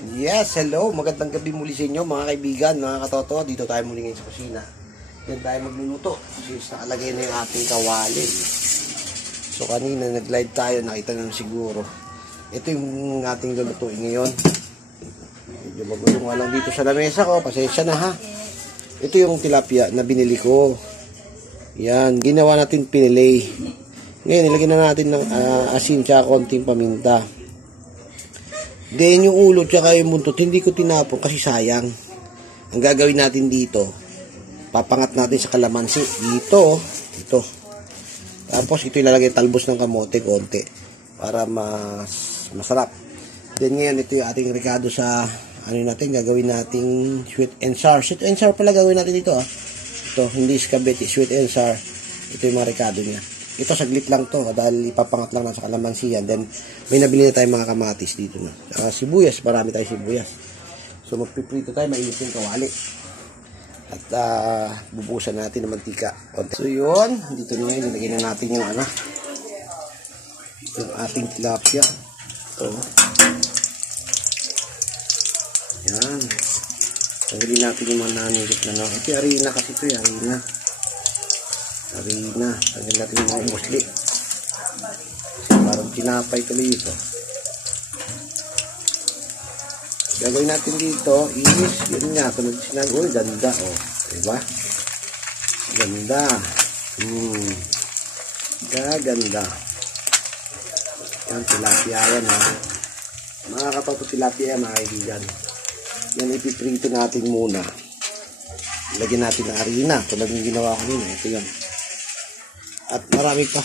Yes, hello. Magandang gabi muli sa inyo mga kaibigan, mga katoto. Dito tayo muli ngayon sa kusina. Yan tayo magluluto. Since nakalagay na yung ating kawali. So kanina nag-live tayo, nakita naman siguro. Ito yung ating lulutuin ngayon. Medyo magulo nga lang dito sa lamesa ko. Pasensya na ha. Ito yung tilapia na binili ko. Yan, ginawa natin pinilay. Ngayon, nilagyan na natin ng asin tsaka konting paminta. Then yung ulo tsaka yung buntot, hindi ko tinapon kasi sayang. Ang gagawin natin dito, papangat natin sa kalamansi. Dito, ito. Tapos ito ilalagay talbos ng kamote, konti. Para masarap. Then ngayon, ito yung ating rekado sa, natin, gagawin nating sweet and sour. Sweet and sour pala gagawin natin dito Ito, hindi spaghetti, sweet and sour. Ito yung mga rekado niya. Ito, saglit lang to dahil ipapangat lang na sa kalamansi yan. Then, may nabili na tayong mga kamatis dito na. Sibuyas, marami tayong sibuyas. So, magpiprito tayo, mainit yung kawali. At, bubusan natin ng mantika. So, yun. Dito na ngayon, nilagay na natin yung yung ating tilapia. Ito. Yan. Tanggalin natin yung mga nanigit na. Ito yung harina kasi ito yung harina. Tanggal natin yung mga musli. Kasi parang tinapay tuloy ito. Gagawin natin dito is, yun nga, tulad sinabi, ganda, diba? Ganda. Ganda. Yan, tilapia yan, ha. Mga katoto tilapia yan, mga kaibigan. Yan, ipiprito natin muna. Lagyan natin ng harina, tulad yung ginawa ko nila. Ito yan. At marami pa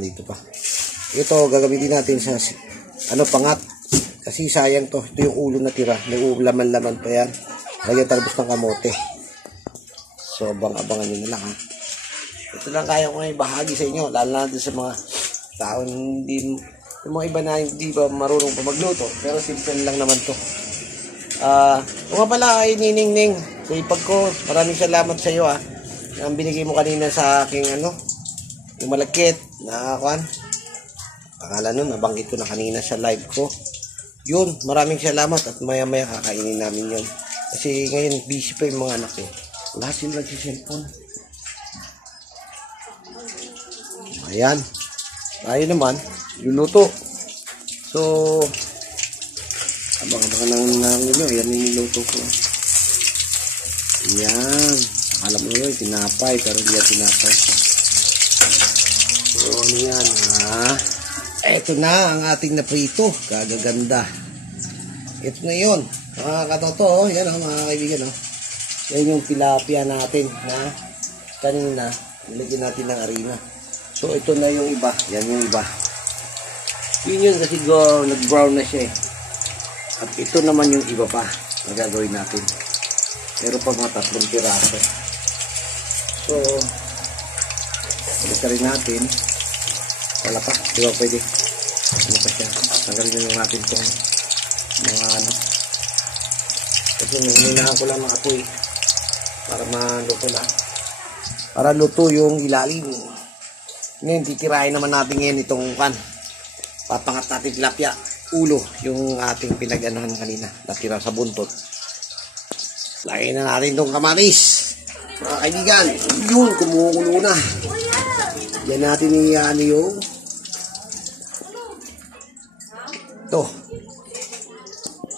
dito pa. Ito gagamitin natin sa pangat. Kasi sayang to. Ito yung ulo na tira. May laman-laman pa yan. Lagyan talbos ng kamote. So abangan nyo na lang ha. Ito lang kaya ko ngayon bahagi sa inyo. Lalo na sa mga taon hindi, yung mga iba na hindi ba marunong pa magluto. Pero simple lang naman to. Kung pala ay niningning sa ipag ko, maraming salamat sa iyo ang binigay mo kanina sa aking yung malagkit na pangalan nun, nabanggit ko na kanina sa live ko. Yun, maraming salamat at maya maya kakainin namin yun. Kasi ngayon busy pa yung mga anak ko. Lahat sila nagsiselfon. Ayan. Tayo naman, luluto. So, abang-abang nang nyo, yan yung niluto ko. Ayan. Alam mo yun, tinapay, pero hindi yan tinapay. So, ano yan, Ito na ang ating naprito. Kagaganda. Ito na yun. Mga katoto, yan mga kaibigan, Yan yung tilapia natin, kanina, nilagyan natin ng harina. So, ito na yung iba. Yan yung iba. Yun kasi nag-brown na siya At ito naman yung iba pa na gagawin natin. Meron pa mga 3 piraso. So, balik rin natin. Wala pa, di ba pwede? Ano pa siya? Tanggalin na natin itong mga Kasi nilinahan ko lang ng apoy para maluto na. Para luto yung ilalim. Ngayon, titirahin naman natin ngayon itong papangat natin tilapia. Ulo, yung ating pinag-anuhan kanina. Natira sa buntot. Lagay na natin itong kamatis. Mga kaibigan, yun, kumukulo na. Yan natin yung ito.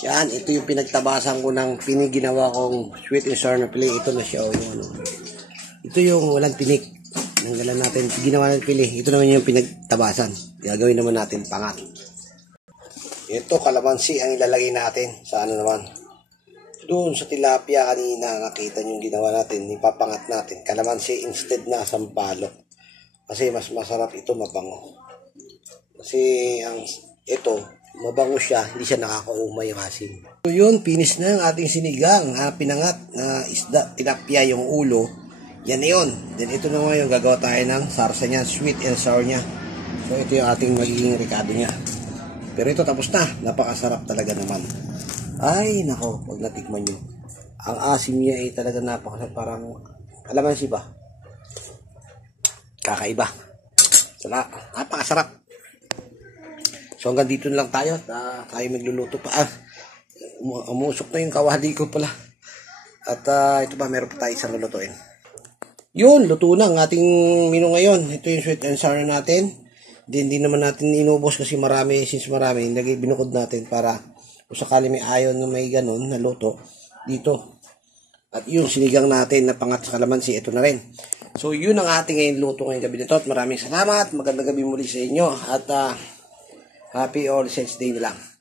Yan, ito yung pinagtabasan ko ng piniginawa kong sweet and sour na pili. Ito na siya, Ito yung walang tinik. Nanggalan natin, ginawa ng pili. Ito naman yung pinagtabasan. Gagawin naman natin pangat. Ito, kalamansi ang ilalagay natin. Sa naman? Doon sa tilapia kanina, nakita nyo yung ginawa natin, ipapangat natin. Kalamansi instead na sampalok. Kasi mas masarap ito, mabango. Kasi ito, mabango siya, hindi siya nakakaumay yung asin. So yun, finish na yung ating sinigang, pinangat na isda, tilapia yung ulo. Yan na yun. Then ito na ngayon, gagawa tayo ng sarsa niya, sweet and sour niya. So ito yung ating magiging rekado niya. Pero ito tapos na, napakasarap talaga naman. Ay, nako, pag natikman nyo. Ang asim niya ay talaga napakasarap, parang, kalamansi ba? Kakaiba. Napakasarap. So hanggang dito lang tayo. Tayo magluluto pa. umusok na yung kawali ko pala. At ito ba, meron pa tayo isang lulutuin. Yun, luto na ang ating menu ngayon. Ito yung sweet and sour natin. Hindi naman natin inubos kasi marami, binukod natin para kung sakali may ayaw na may ganun na luto dito. At yung sinigang natin na pangat sa kalamansi, ito na rin. So yun ang ating ngayon luto ngayong gabi nito. At maraming salamat. Magandang gabi muli sa inyo. At happy All Saints Day na lang.